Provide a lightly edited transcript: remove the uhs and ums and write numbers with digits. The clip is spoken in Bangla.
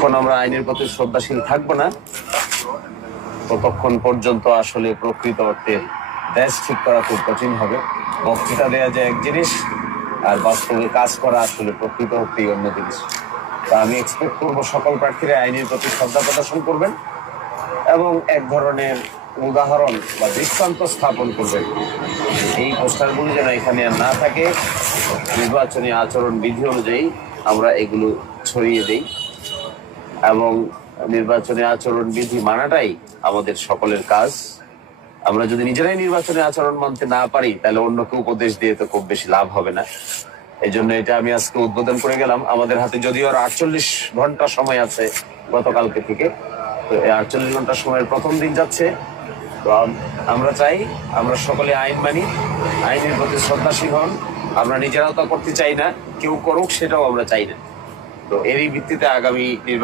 যখন আমরা আইনের প্রতি শ্রদ্ধাশীল থাকবো না, ততক্ষণ পর্যন্ত আসলে প্রকৃত অর্থে দেশ ঠিক করা খুব কঠিন হবে। বক্তৃতা দেওয়া যায় এক জিনিস, আর বাস্তবে কাজ করা আসলে প্রকৃত অর্থেই অন্য জিনিস। তা আমি এক্সপেক্ট করবো সকল প্রার্থীরা আইনের প্রতি শ্রদ্ধা প্রদর্শন করবেন এবং এক ধরনের উদাহরণ বা দৃষ্টান্ত স্থাপন করবেন। এই পোস্টারগুলো যেন এখানে আর না থাকে, নির্বাচনী আচরণ বিধি অনুযায়ী আমরা এগুলো ছড়িয়ে দেই এবং নির্বাচনী আচরণ বিধি মানাটাই আমাদের সকলের কাজ। আমরা যদি নিজেরাই নির্বাচনী আচরণ মানতে না পারি, তাহলে অন্যকে উপদেশ দিয়ে তো খুব বেশি লাভ হবে না। এই জন্য এটা আমি আজকে উদ্বোধন করে গেলাম। আমাদের হাতে যদিও আর 48 ঘন্টা সময় আছে গতকালকে থেকে, তো এই 48 ঘন্টা সময়ের প্রথম দিন যাচ্ছে। তো আমরা চাই আমরা সকলে আইন মানি, আইনের প্রতি শ্রদ্ধাশীল হন। আমরা নিজেরাও তা করতে চাই না, কেউ করুক সেটাও আমরা চাই না। তো এরই ভিত্তিতে আগামী